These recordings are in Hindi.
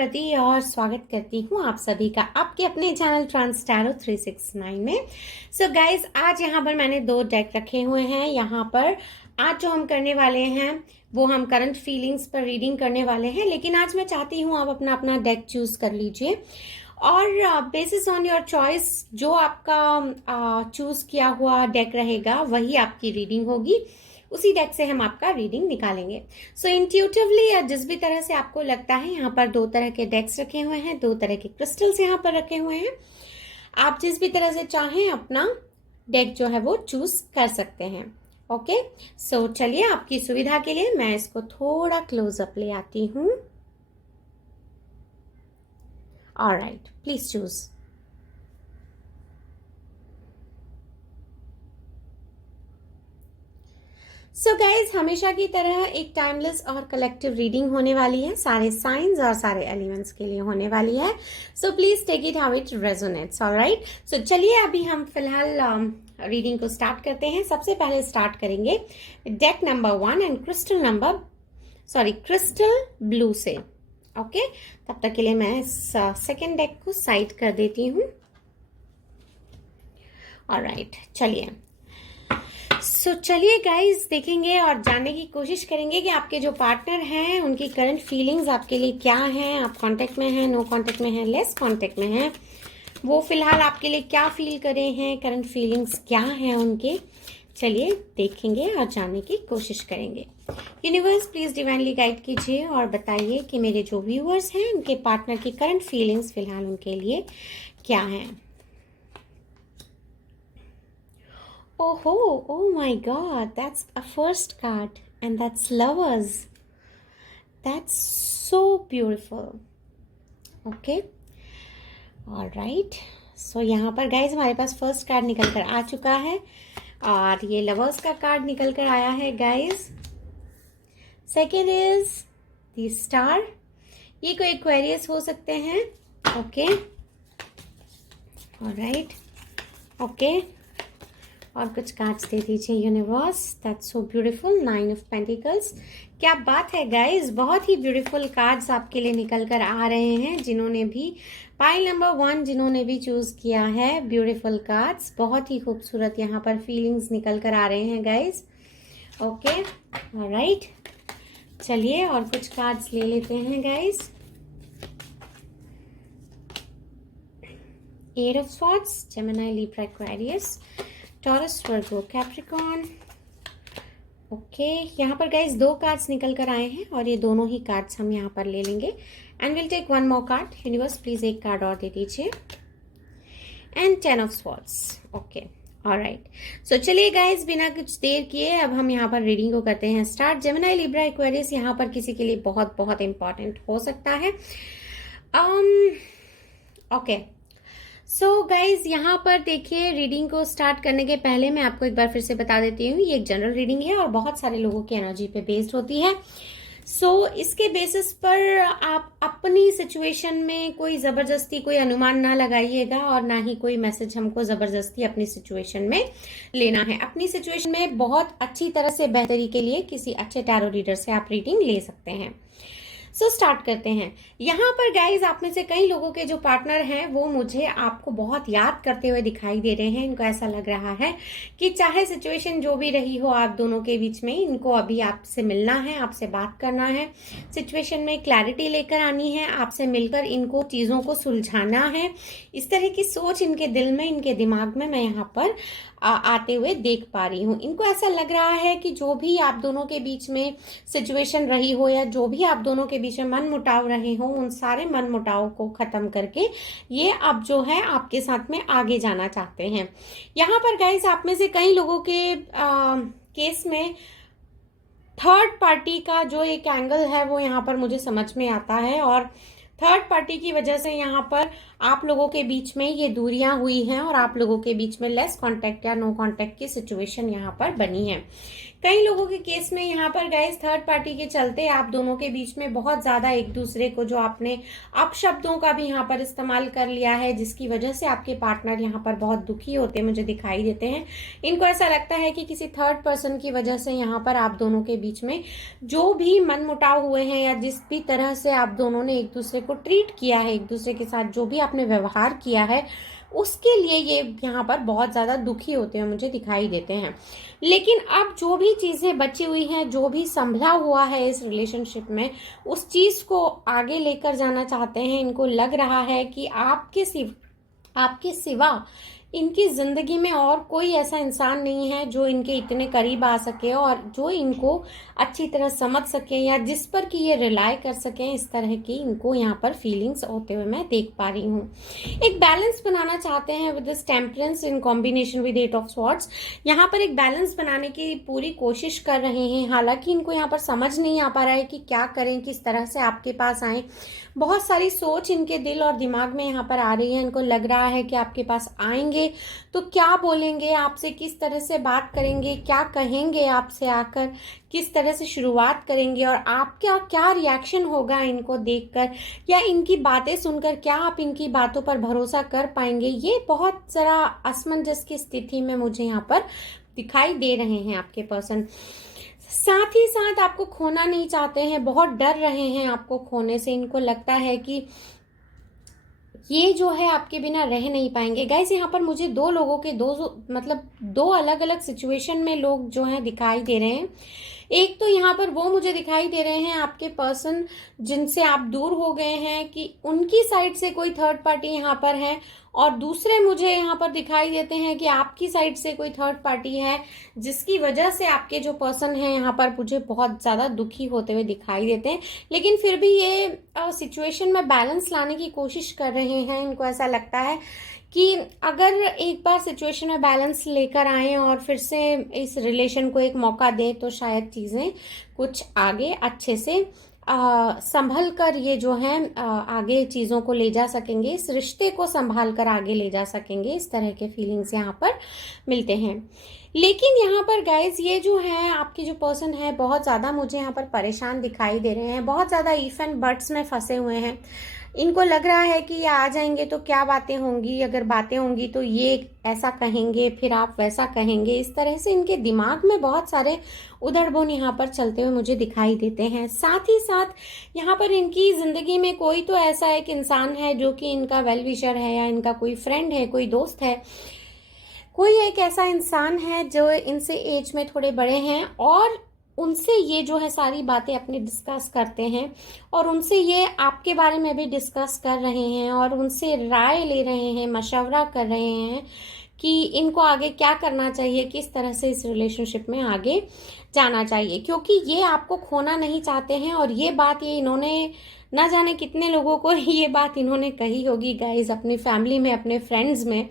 प्रति और स्वागत करती हूँ आप सभी का आपके अपने चैनल ट्रांस टैरो 369 में। सो गाइज, आज यहाँ पर मैंने 2 डेक रखे हुए हैं। यहाँ पर आज जो हम करने वाले हैं वो हम करंट फीलिंग्स पर रीडिंग करने वाले हैं, लेकिन आज मैं चाहती हूँ आप अपना अपना डेक चूज कर लीजिए और बेसिस ऑन योर चॉइस जो आपका चूज किया हुआ डेक रहेगा वही आपकी रीडिंग होगी। उसी डेक से हम आपका रीडिंग निकालेंगे। सो इंट्यूटिवली या जिस भी तरह से आपको लगता है, यहाँ पर 2 तरह के डेक्स रखे हुए हैं, 2 तरह के क्रिस्टल्स यहाँ पर रखे हुए हैं। आप जिस भी तरह से चाहें अपना डेक जो है वो चूज कर सकते हैं। ओके, सो चलिए आपकी सुविधा के लिए मैं इसको थोड़ा क्लोजअप ले आती हूँ। Alright, please choose. So guys, हमेशा की तरह एक टाइमलेस और कलेक्टिव रीडिंग होने वाली है, सारे साइंस और सारे एलिमेंट्स के लिए होने वाली है। So please take it how it resonates. Alright, so चलिए अभी हम फिलहाल रीडिंग को स्टार्ट करते हैं। सबसे पहले स्टार्ट करेंगे deck number 1 and crystal blue से। ओके, तब तक के लिए मैं इस सेकेंड डेक को साइड कर देती हूँ। ऑलराइट, चलिए चलिए गाइज, देखेंगे और जानने की कोशिश करेंगे कि आपके जो पार्टनर हैं उनकी करंट फीलिंग्स आपके लिए क्या हैं। आप कांटेक्ट में हैं, नो कांटेक्ट में हैं, लेस कांटेक्ट में हैं, वो फिलहाल आपके लिए क्या फील करे हैं, करंट फीलिंग्स क्या हैं उनके। चलिए देखेंगे और जानने की कोशिश करेंगे। यूनिवर्स प्लीज डिवाइनली गाइड कीजिए और बताइए कि मेरे जो व्यूअर्स हैं उनके पार्टनर की करंट फीलिंग्स फिलहाल उनके लिए क्या हैं। Oh my God, that's a first card and that's lovers. That's so beautiful. Okay. All right. So यहाँ पर guys हमारे पास फर्स्ट कार्ड निकल कर आ चुका है और ये लवर्स का कार्ड निकल कर आया है guys. Second is the star. ये कोई एक्वेरियस हो सकते हैं। ओके, ऑलराइट, ओके, और कुछ कार्ड्स दे दीजिए universe. That's so beautiful, 9 of pentacles. क्या बात है गाइज, बहुत ही ब्यूटीफुल कार्ड्स आपके लिए निकल कर आ रहे हैं। जिन्होंने भी पाइल नंबर 1 जिन्होंने भी चूज किया है, ब्यूटीफुल कार्ड्स, बहुत ही खूबसूरत यहाँ पर फीलिंग्स निकल कर आ रहे हैं गाइज। ओके, ऑलराइट, चलिए और कुछ कार्ड्स ले लेते हैं guys. 8 of swords, Gemini, Libra, Aquarius, taurus, Virgo, Capricorn. Okay, यहाँ पर गाइज 2 कार्ड्स निकल कर आए हैं और ये दोनों ही कार्ड्स हम यहाँ पर ले लेंगे and will take 1 more card. Universe please एक कार्ड और दे दीजिए and 10 of swords. Okay, alright, so चलिए गाइज बिना कुछ देर किए अब हम यहाँ पर रीडिंग को करते हैं स्टार्ट। जेमिनी, लिब्रा, एक्वेरियस यहाँ पर किसी के लिए बहुत बहुत इंपॉर्टेंट हो सकता है। ओके, सो गाइज यहाँ पर देखिए, रीडिंग को स्टार्ट करने के पहले मैं आपको एक बार फिर से बता देती हूँ, ये एक जनरल रीडिंग है और बहुत सारे लोगों की एनर्जी पे बेस्ड होती है। सो इसके बेसिस पर आप अपनी सिचुएशन में कोई जबरदस्ती कोई अनुमान ना लगाइएगा और ना ही कोई मैसेज हमको जबरदस्ती अपनी सिचुएशन में लेना है। अपनी सिचुएशन में बहुत अच्छी तरह से बेहतरी के लिए किसी अच्छे टैरो रीडर से आप रीडिंग ले सकते हैं। सो स्टार्ट करते हैं। यहाँ पर गाइज आप में से कई लोगों के जो पार्टनर हैं वो मुझे आपको बहुत याद करते हुए दिखाई दे रहे हैं। इनको ऐसा लग रहा है कि चाहे सिचुएशन जो भी रही हो आप दोनों के बीच में, इनको अभी आपसे मिलना है, आपसे बात करना है, सिचुएशन में क्लैरिटी लेकर आनी है, आपसे मिलकर इनको चीज़ों को सुलझाना है। इस तरह की सोच इनके दिल में, इनके दिमाग में मैं यहाँ पर आते हुए देख पा रही हूँ। इनको ऐसा लग रहा है कि जो भी आप दोनों के बीच में सिचुएशन रही हो या जो भी आप दोनों के बीच में मन मुटाव रहे हो, उन सारे मन मुटाव को खत्म करके ये अब जो है आपके साथ में आगे जाना चाहते हैं। यहाँ पर गाइस आप में से कई लोगों के केस में थर्ड पार्टी का जो एक एंगल है वो यहाँ पर मुझे समझ में आता है और थर्ड पार्टी की वजह से यहाँ पर आप लोगों के बीच में ये दूरियां हुई हैं और आप लोगों के बीच में लेस कांटेक्ट या नो कांटेक्ट की सिचुएशन यहाँ पर बनी है। कई लोगों के केस में यहाँ पर गाइस थर्ड पार्टी के चलते आप दोनों के बीच में बहुत ज्यादा एक दूसरे को जो आपने अपशब्दों का भी यहाँ पर इस्तेमाल कर लिया है, जिसकी वजह से आपके पार्टनर यहाँ पर बहुत दुखी होते मुझे दिखाई देते हैं। इनको ऐसा लगता है कि किसी थर्ड पर्सन की वजह से यहाँ पर आप दोनों के बीच में जो भी मनमुटाव हुए हैं या जिस भी तरह से आप दोनों ने एक दूसरे को ट्रीट किया है, एक दूसरे के साथ जो भी आपने व्यवहार किया है, उसके लिए ये यहाँ पर बहुत ज्यादा दुखी होते हुए मुझे दिखाई देते हैं। लेकिन अब जो भी चीजें बची हुई हैं, जो भी संभला हुआ है इस रिलेशनशिप में, उस चीज को आगे लेकर जाना चाहते हैं। इनको लग रहा है कि आपके सिवा इनकी जिंदगी में और कोई ऐसा इंसान नहीं है जो इनके इतने करीब आ सके और जो इनको अच्छी तरह समझ सके या जिस पर कि ये रिलाय कर सके। इस तरह की इनको यहाँ पर फीलिंग्स होते हुए मैं देख पा रही हूँ। एक बैलेंस बनाना चाहते हैं with this temperance in combination with eight of swords. यहाँ पर एक बैलेंस बनाने की पूरी कोशिश कर रहे हैं। हालांकि इनको यहाँ पर समझ नहीं आ पा रहा है कि क्या करें, किस तरह से आपके पास आए। बहुत सारी सोच इनके दिल और दिमाग में यहाँ पर आ रही है। इनको लग रहा है कि आपके पास आएंगे तो क्या बोलेंगे, आपसे किस तरह से बात करेंगे, क्या कहेंगे आपसे आकर, किस तरह से शुरुआत करेंगे और आपका क्या रिएक्शन होगा इनको देखकर या इनकी बातें सुनकर, क्या आप इनकी बातों पर भरोसा कर पाएंगे। ये बहुत जरा असमंजस की स्थिति में मुझे यहाँ पर दिखाई दे रहे हैं आपके पर्सन। साथ ही साथ आपको खोना नहीं चाहते हैं, बहुत डर रहे हैं आपको खोने से। इनको लगता है कि ये जो है आपके बिना रह नहीं पाएंगे। गाइस यहाँ पर मुझे दो लोगों के दो अलग अलग सिचुएशन में लोग जो हैं दिखाई दे रहे हैं। एक तो यहाँ पर वो मुझे दिखाई दे रहे हैं आपके पर्सन जिनसे आप दूर हो गए हैं, कि उनकी साइड से कोई थर्ड पार्टी यहाँ पर है, और दूसरे मुझे यहाँ पर दिखाई देते हैं कि आपकी साइड से कोई थर्ड पार्टी है जिसकी वजह से आपके जो पर्सन है यहाँ पर मुझे बहुत ज्यादा दुखी होते हुए दिखाई देते हैं। लेकिन फिर भी ये सिचुएशन में बैलेंस लाने की कोशिश कर रहे हैं। इनको ऐसा लगता है कि अगर एक बार सिचुएशन में बैलेंस लेकर आए और फिर से इस रिलेशन को एक मौका दें तो शायद चीजें कुछ आगे अच्छे से संभल कर ये जो है आगे चीजों को ले जा सकेंगे, इस रिश्ते को संभाल कर आगे ले जा सकेंगे। इस तरह के फीलिंग्स यहाँ पर मिलते हैं। लेकिन यहाँ पर गाइज ये जो है आपके जो पर्सन है बहुत ज्यादा मुझे यहाँ पर परेशान दिखाई दे रहे हैं, बहुत ज्यादा इफ एंड बट्स में फंसे हुए हैं। इनको लग रहा है कि ये आ जाएंगे तो क्या बातें होंगी, अगर बातें होंगी तो ये ऐसा कहेंगे फिर आप वैसा कहेंगे। इस तरह से इनके दिमाग में बहुत सारे उधड़-बुन यहाँ पर चलते हुए मुझे दिखाई देते हैं। साथ ही साथ यहाँ पर इनकी जिंदगी में कोई तो ऐसा एक इंसान है जो कि इनका वेल विशर है या इनका कोई फ्रेंड है, कोई दोस्त है, कोई एक ऐसा इंसान है जो इनसे एज में थोड़े बड़े हैं और उनसे ये जो है सारी बातें अपनी डिस्कस करते हैं और उनसे ये आपके बारे में भी डिस्कस कर रहे हैं और उनसे राय ले रहे हैं, मशवरा कर रहे हैं कि इनको आगे क्या करना चाहिए, किस तरह से इस रिलेशनशिप में आगे जाना चाहिए। क्योंकि ये आपको खोना नहीं चाहते हैं और ये बात ये इन्होंने ना जाने कितने लोगों को ये बात इन्होंने कही होगी गाइज अपनी फैमिली में, अपने फ्रेंड्स में,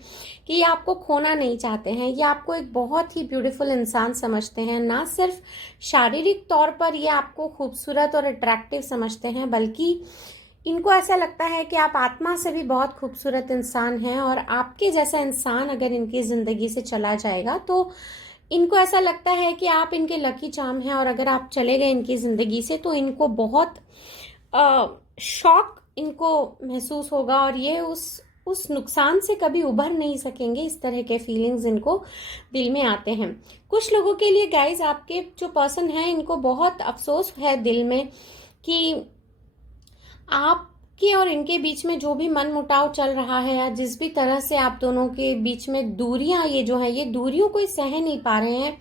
कि ये आपको खोना नहीं चाहते हैं। ये आपको एक बहुत ही ब्यूटीफुल इंसान समझते हैं। ना सिर्फ शारीरिक तौर पर ये आपको खूबसूरत और अट्रैक्टिव समझते हैं, बल्कि इनको ऐसा लगता है कि आप आत्मा से भी बहुत खूबसूरत इंसान हैं और आपके जैसा इंसान अगर इनकी ज़िंदगी से चला जाएगा तो इनको ऐसा लगता है कि आप इनके लकी चार्म हैं और अगर आप चले गए इनकी ज़िंदगी से तो इनको बहुत शॉक इनको महसूस होगा और ये उस नुकसान से कभी उभर नहीं सकेंगे। इस तरह के फीलिंग्स इनको दिल में आते हैं। कुछ लोगों के लिए गाइज आपके जो पर्सन है इनको बहुत अफसोस है दिल में कि आपके और इनके बीच में जो भी मनमुटाव चल रहा है या जिस भी तरह से आप दोनों के बीच में दूरियां ये जो है ये दूरियों को सह नहीं पा रहे हैं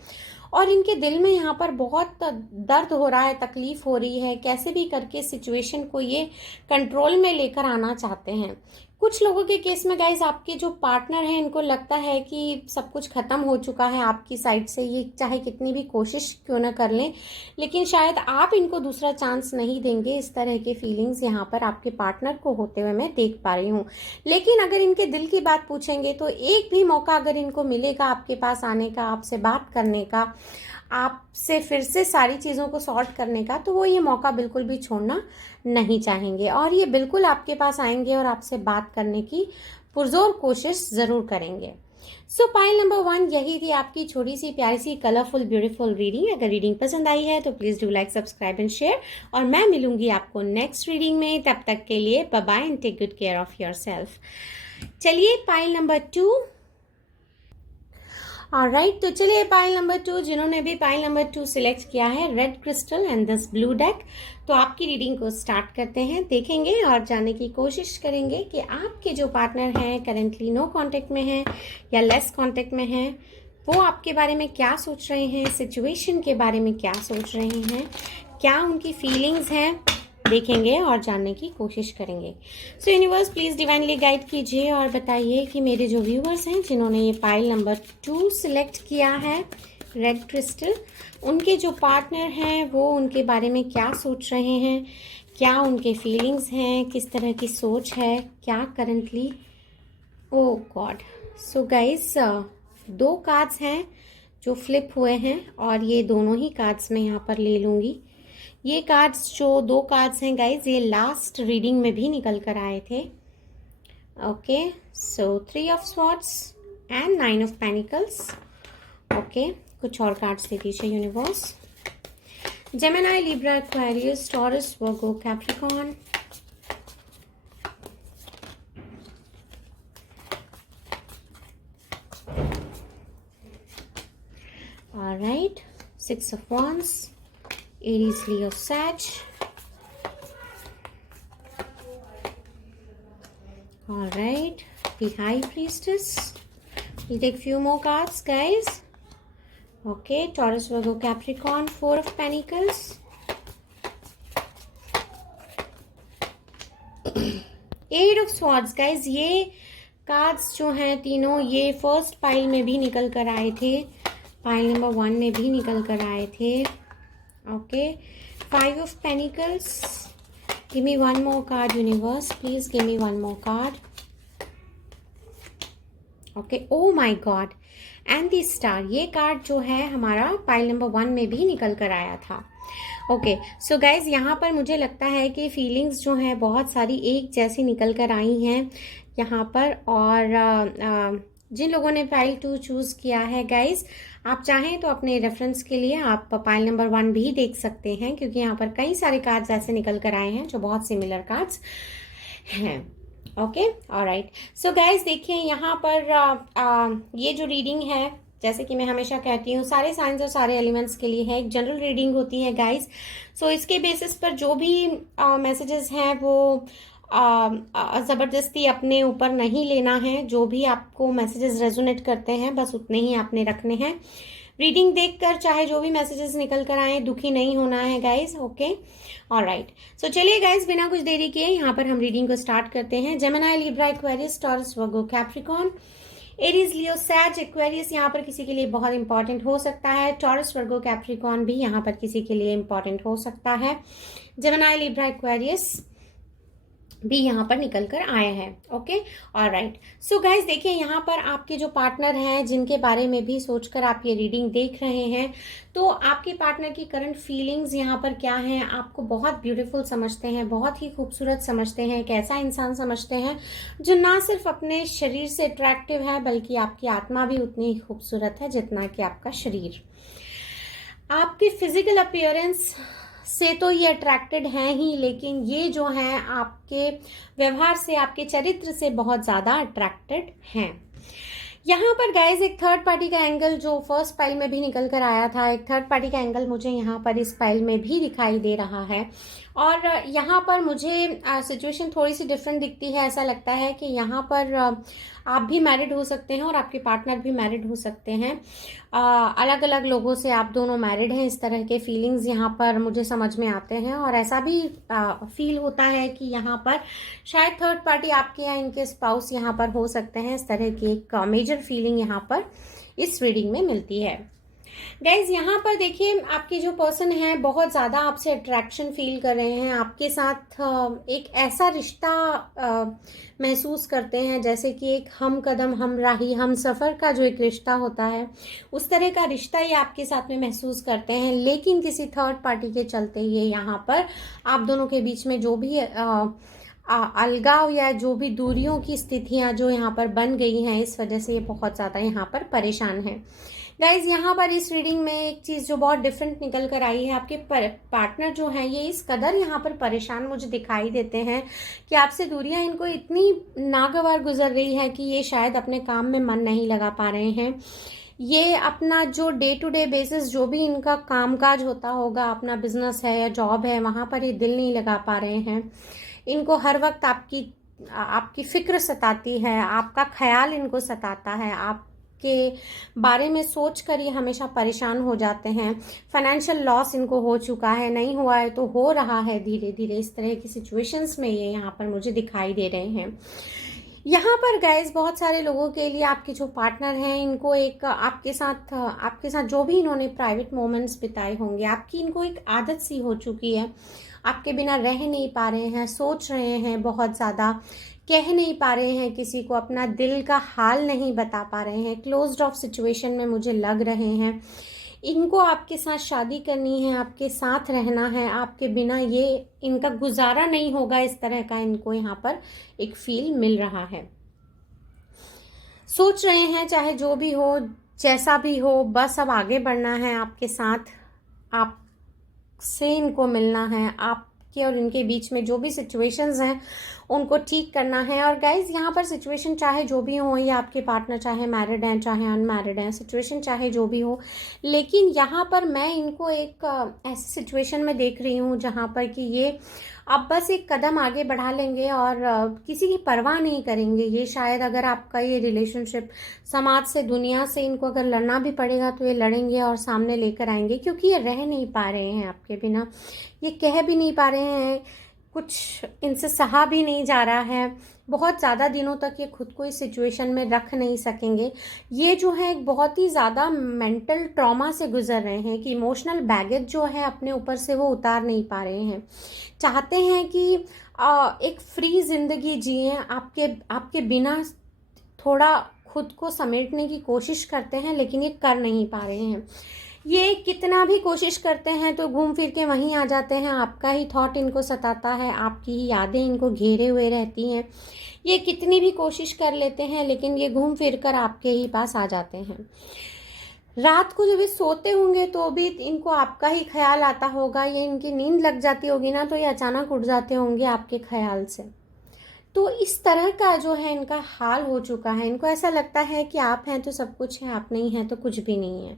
और इनके दिल में यहाँ पर बहुत दर्द हो रहा है, तकलीफ हो रही है। कैसे भी करके सिचुएशन को ये कंट्रोल में लेकर आना चाहते हैं। कुछ लोगों के केस में गाइज आपके जो पार्टनर हैं इनको लगता है कि सब कुछ खत्म हो चुका है आपकी साइड से, ये चाहे कितनी भी कोशिश क्यों ना कर लें, लेकिन शायद आप इनको दूसरा चांस नहीं देंगे। इस तरह के फीलिंग्स यहाँ पर आपके पार्टनर को होते हुए मैं देख पा रही हूँ। लेकिन अगर इनके दिल की बात पूछेंगे तो एक भी मौका अगर इनको मिलेगा आपके पास आने का, आपसे बात करने का, आपसे फिर से सारी चीज़ों को सॉर्ट करने का, तो वो ये मौका बिल्कुल भी छोड़ना नहीं चाहेंगे और ये बिल्कुल आपके पास आएंगे और आपसे बात करने की पुरजोर कोशिश ज़रूर करेंगे। सो पाइल नंबर 1 यही थी आपकी छोटी सी प्यारी सी कलरफुल ब्यूटीफुल रीडिंग। अगर रीडिंग पसंद आई है तो please do like subscribe and share, और मैं मिलूंगी आपको नेक्स्ट रीडिंग में। तब तक के लिए bye bye and take good care of yourself. चलिए पाइल नंबर 2। ऑलराइट, तो चलिए पाइल नंबर 2, जिन्होंने भी पाइल नंबर 2 सिलेक्ट किया है, red crystal and this blue deck, तो आपकी रीडिंग को स्टार्ट करते हैं। देखेंगे और जानने की कोशिश करेंगे कि आपके जो पार्टनर हैं करेंटली नो कांटेक्ट में हैं या लेस कांटेक्ट में हैं, वो आपके बारे में क्या सोच रहे हैं, सिचुएशन के बारे में क्या सोच रहे हैं, क्या उनकी फीलिंग्स हैं, देखेंगे और जानने की कोशिश करेंगे। सो यूनिवर्स प्लीज़ डिवाइनली गाइड कीजिए और बताइए कि मेरे जो व्यूअर्स हैं जिन्होंने ये पाइल नंबर 2 सिलेक्ट किया है, रेड क्रिस्टल, उनके जो पार्टनर हैं वो उनके बारे में क्या सोच रहे हैं, क्या उनके फीलिंग्स हैं, किस तरह की सोच है, क्या करंटली। ओ गॉड। सो गाइस 2 कार्ड्स हैं जो फ्लिप हुए हैं और ये दोनों ही कार्ड्स मैं यहाँ पर ले लूँगी। ये कार्ड्स जो 2 कार्ड्स हैं गाइज, ये लास्ट रीडिंग में भी निकल कर आए थे। Okay, so 3 of swords and 9 of pentacles. Okay, कुछ और कार्ड्स दे दीजिए universe. Gemini, Libra, Aquarius, taurus, Virgo, Capricorn. Alright, 6 of wands, Aries, Leo, Sag. All right, the High Priestess. We'll take few more cards, guys. Okay, Taurus, Virgo, Capricorn, 4 of Pentacles. 8 of Swords, guys. ये कार्ड्स जो हैं तीनों, ये फर्स्ट पाइल में भी निकल कर आए थे, पाइल नंबर 1 में भी निकल कर आए थे। Okay, 5 of Pentacles. Give me one more card, universe. Please give me one more card. Okay, oh my God. And the star. ये कार्ड जो है हमारा पाइल नंबर 1 में भी निकल कर आया था। ओके, सो गाइज यहाँ पर मुझे लगता है कि फीलिंग्स जो हैं बहुत सारी एक जैसी निकल कर आई हैं यहाँ पर, और जिन लोगों ने पाइल 2 चूज़ किया है गाइज, आप चाहें तो अपने रेफरेंस के लिए आप पाइल नंबर 1 भी देख सकते हैं, क्योंकि यहाँ पर कई सारे कार्ड्स ऐसे निकल कर आए हैं जो बहुत सिमिलर कार्ड्स हैं। ओके, ऑलराइट, सो गाइज देखिए यहाँ पर ये जो रीडिंग है, जैसे कि मैं हमेशा कहती हूँ, सारे साइंस और सारे एलिमेंट्स के लिए है, एक जनरल रीडिंग होती है गाइज। सो इसके बेसिस पर जो भी मैसेजेस हैं वो ज़बरदस्ती अपने ऊपर नहीं लेना है। जो भी आपको मैसेजेस रेजोनेट करते हैं बस उतने ही आपने रखने हैं। रीडिंग देखकर चाहे जो भी मैसेजेस निकल कर आए, दुखी नहीं होना है गाइज। ओके, ऑलराइट, सो चलिए गाइज बिना कुछ देरी किए यहाँ पर हम रीडिंग को स्टार्ट करते हैं। जेमिनी, लिब्रा, एक्वेरियस, टॉरस, वर्गो, कैप्रिकॉर्न, एरीज, लियो, सैज। एक्वेरियस यहाँ पर किसी के लिए बहुत इंपॉर्टेंट हो सकता है। टॉरस, वर्गो, कैप्रिकॉर्न भी यहाँ पर किसी के लिए इंपॉर्टेंट हो सकता है। जेमिनी, लिब्रा, एक्वेरियस भी यहाँ पर निकल कर आया है। ओके, ऑलराइट, सो गाइज देखिए यहाँ पर आपके जो पार्टनर हैं जिनके बारे में भी सोचकर आप ये रीडिंग देख रहे हैं, तो आपके पार्टनर की करंट फीलिंग्स यहाँ पर क्या हैं, आपको बहुत ब्यूटीफुल समझते हैं, बहुत ही खूबसूरत समझते हैं, एक ऐसा इंसान समझते हैं जो ना सिर्फ अपने शरीर से अट्रैक्टिव है बल्कि आपकी आत्मा भी उतनी ही खूबसूरत है जितना कि आपका शरीर। आपकी फिजिकल अपीयरेंस से तो ये अट्रैक्टेड हैं ही, लेकिन ये जो हैं आपके व्यवहार से, आपके चरित्र से बहुत ज़्यादा अट्रैक्टेड हैं। यहाँ पर गाइज एक थर्ड पार्टी का एंगल जो फर्स्ट पाइल में भी निकल कर आया था, एक थर्ड पार्टी का एंगल मुझे यहाँ पर इस पाइल में भी दिखाई दे रहा है, और यहाँ पर मुझे सिचुएशन थोड़ी सी डिफरेंट दिखती है। ऐसा लगता है कि यहाँ पर आप भी मैरिड हो सकते हैं और आपके पार्टनर भी मैरिड हो सकते हैं। अलग अलग लोगों से आप दोनों मैरिड हैं, इस तरह के फीलिंग्स यहाँ पर मुझे समझ में आते हैं, और ऐसा भी फील होता है कि यहाँ पर शायद थर्ड पार्टी आपके या इनके स्पाउस यहाँ पर हो सकते हैं। इस तरह की एक मेजर फीलिंग यहाँ पर इस रीडिंग में मिलती है। गाइज यहाँ पर देखिए, आपके जो पर्सन है बहुत ज़्यादा आपसे अट्रैक्शन फील कर रहे हैं, आपके साथ एक ऐसा रिश्ता महसूस करते हैं जैसे कि एक हम कदम हम राही हम सफ़र का जो एक रिश्ता होता है, उस तरह का रिश्ता ये आपके साथ में महसूस करते हैं। लेकिन किसी थर्ड पार्टी के चलते ये यहाँ पर आप दोनों के बीच में जो भी अलगाव या जो भी दूरियों की स्थितियाँ जो यहाँ पर बन गई हैं, इस वजह से ये बहुत ज़्यादा यहाँ पर परेशान है। गाइज यहाँ पर इस रीडिंग में एक चीज़ जो बहुत डिफरेंट निकल कर आई है, आपके पार्टनर जो हैं ये इस कदर यहाँ पर परेशान मुझे दिखाई देते हैं कि आपसे दूरियां इनको इतनी नागवार गुजर रही है कि ये शायद अपने काम में मन नहीं लगा पा रहे हैं। ये अपना जो डे टू डे बेसिस जो भी इनका कामकाज होता होगा, अपना बिजनेस है या जॉब है, वहाँ पर ये दिल नहीं लगा पा रहे हैं। इनको हर वक्त आपकी फिक्र सताती है, आपका ख्याल इनको सताता है, आपके बारे में सोच कर ये हमेशा परेशान हो जाते हैं। फाइनेंशियल लॉस इनको हो चुका है, नहीं हुआ है तो हो रहा है धीरे धीरे, इस तरह की सिचुएशंस में ये यहाँ पर मुझे दिखाई दे रहे हैं। यहाँ पर गाइज बहुत सारे लोगों के लिए आपके जो पार्टनर हैं इनको एक आपके साथ जो भी इन्होंने प्राइवेट मोमेंट्स बिताए होंगे, आपकी इनको एक आदत सी हो चुकी है, आपके बिना रह नहीं पा रहे हैं, सोच रहे हैं बहुत ज़्यादा, कह नहीं पा रहे हैं किसी को, अपना दिल का हाल नहीं बता पा रहे हैं, क्लोज्ड ऑफ सिचुएशन में मुझे लग रहे हैं। इनको आपके साथ शादी करनी है, आपके साथ रहना है, आपके बिना ये इनका गुजारा नहीं होगा, इस तरह का इनको यहाँ पर एक फील मिल रहा है। सोच रहे हैं चाहे जो भी हो, जैसा भी हो, बस अब आगे बढ़ना है आपके साथ, आपसे इनको मिलना है, आपके और इनके बीच में जो भी सिचुएशंस हैं उनको ठीक करना है। और गाइज यहाँ पर सिचुएशन चाहे जो भी हो, या आपके पार्टनर चाहे मैरिड हैं चाहे अनमैरिड हैं, सिचुएशन चाहे जो भी हो, लेकिन यहाँ पर मैं इनको एक ऐसी सिचुएशन में देख रही हूँ जहाँ पर कि ये अब बस एक कदम आगे बढ़ा लेंगे और किसी की परवाह नहीं करेंगे। ये शायद अगर आपका ये रिलेशनशिप समाज से, दुनिया से इनको अगर लड़ना भी पड़ेगा तो ये लड़ेंगे और सामने लेकर आएंगे, क्योंकि ये रह नहीं पा रहे हैं आपके बिना, ये कह भी नहीं पा रहे हैं, कुछ इनसे सहा भी नहीं जा रहा है, बहुत ज़्यादा दिनों तक ये खुद को इस सिचुएशन में रख नहीं सकेंगे। ये जो है एक बहुत ही ज़्यादा मेंटल ट्रॉमा से गुजर रहे हैं कि इमोशनल बैगेज जो है अपने ऊपर से वो उतार नहीं पा रहे हैं। चाहते हैं कि एक फ्री ज़िंदगी जिए, आपके बिना थोड़ा खुद को समेटने की कोशिश करते हैं, लेकिन ये कर नहीं पा रहे हैं। ये कितना भी कोशिश करते हैं तो घूम फिर के वहीं आ जाते हैं, आपका ही थॉट इनको सताता है, आपकी ही यादें इनको घेरे हुए रहती हैं। ये कितनी भी कोशिश कर लेते हैं लेकिन ये घूम फिर कर आपके ही पास आ जाते हैं। रात को जब ये सोते होंगे तो भी इनको आपका ही ख्याल आता होगा, ये इनकी नींद लग जाती होगी ना तो ये अचानक उठ जाते होंगे आपके ख्याल से। तो इस तरह का जो है इनका हाल हो चुका है। इनको ऐसा लगता है कि आप हैं तो सब कुछ है, आप नहीं हैं तो कुछ भी नहीं है।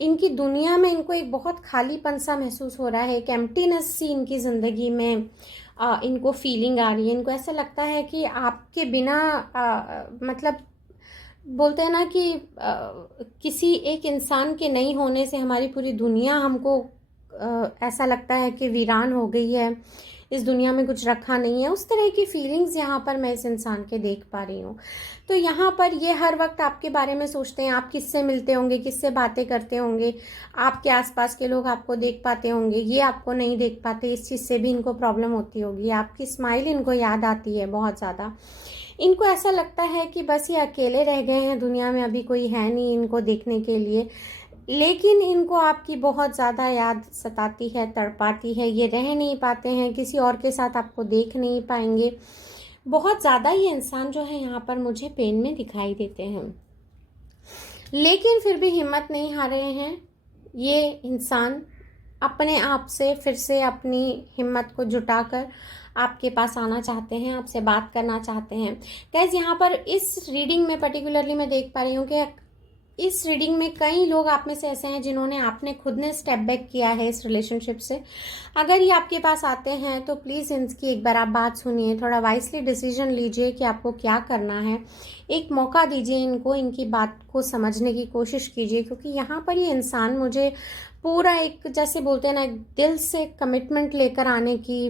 इनकी दुनिया में इनको एक बहुत खालीपन सा महसूस हो रहा है, एक एम्प्टीनेस सी इनकी ज़िंदगी में इनको फीलिंग आ रही है। इनको ऐसा लगता है कि आपके बिना मतलब बोलते हैं ना कि किसी एक इंसान के नहीं होने से हमारी पूरी दुनिया हमको ऐसा लगता है कि वीरान हो गई है, इस दुनिया में कुछ रखा नहीं है। उस तरह की फीलिंग्स यहाँ पर मैं इस इंसान के देख पा रही हूँ। तो यहाँ पर ये हर वक्त आपके बारे में सोचते हैं, आप किससे मिलते होंगे, किससे बातें करते होंगे, आपके आसपास के लोग आपको देख पाते होंगे, ये आपको नहीं देख पाते, इस चीज़ से भी इनको प्रॉब्लम होती होगी। आपकी स्माइल इनको याद आती है बहुत ज़्यादा। इनको ऐसा लगता है कि बस ये अकेले रह गए हैं दुनिया में, अभी कोई है नहीं इनको देखने के लिए। लेकिन इनको आपकी बहुत ज़्यादा याद सताती है, तड़पाती है, ये रह नहीं पाते हैं, किसी और के साथ आपको देख नहीं पाएंगे। बहुत ज़्यादा ये इंसान जो है यहाँ पर मुझे पेन में दिखाई देते हैं, लेकिन फिर भी हिम्मत नहीं हार रहे हैं। ये इंसान अपने आप से फिर से अपनी हिम्मत को जुटाकर आपके पास आना चाहते हैं, आपसे बात करना चाहते हैं। गाइस यहाँ पर इस रीडिंग में पर्टिकुलरली मैं देख पा रही हूँ कि इस रीडिंग में कई लोग आप में से ऐसे हैं जिन्होंने आपने खुद ने स्टेप बैक किया है इस रिलेशनशिप से। अगर ये आपके पास आते हैं तो प्लीज़ इनकी एक बार आप बात सुनिए, थोड़ा वाइसली डिसीजन लीजिए कि आपको क्या करना है। एक मौका दीजिए इनको, इनकी बात को समझने की कोशिश कीजिए, क्योंकि यहाँ पर ये इंसान मुझे पूरा एक जैसे बोलते हैं ना, दिल से कमिटमेंट लेकर आने की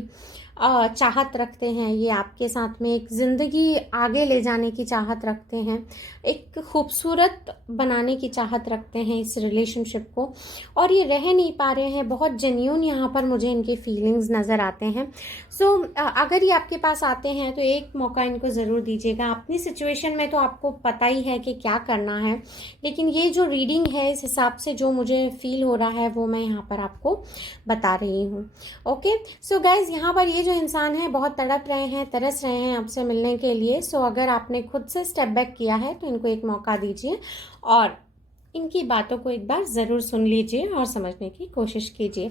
चाहत रखते हैं, ये आपके साथ में एक ज़िंदगी आगे ले जाने की चाहत रखते हैं, एक खूबसूरत बनाने की चाहत रखते हैं इस रिलेशनशिप को, और ये रह नहीं पा रहे हैं। बहुत जेन्यून यहाँ पर मुझे इनके फीलिंग्स नज़र आते हैं। सो अगर ये आपके पास आते हैं तो एक मौका इनको ज़रूर दीजिएगा। अपनी सिचुएशन में तो आपको पता ही है कि क्या करना है, लेकिन ये जो रीडिंग है इस हिसाब से जो मुझे फील हो रहा है वो मैं यहाँ पर आपको बता रही हूँ। ओके, सो गाइज यहाँ पर ये जो इंसान है बहुत तड़प रहे हैं, तरस रहे हैं आपसे मिलने के लिए। सो अगर आपने खुद से स्टेप बैक किया है तो इनको एक मौका दीजिए और इनकी बातों को एक बार ज़रूर सुन लीजिए और समझने की कोशिश कीजिए।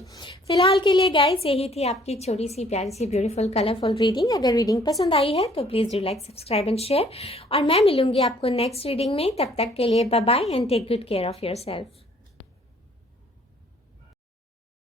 फिलहाल के लिए गाइस यही थी आपकी छोटी सी प्यारी सी ब्यूटीफुल कलरफुल रीडिंग। अगर रीडिंग पसंद आई है तो please do like, subscribe and share, और मैं मिलूंगी आपको नेक्स्ट रीडिंग में। तब तक के लिए bye bye and take good care of yourself.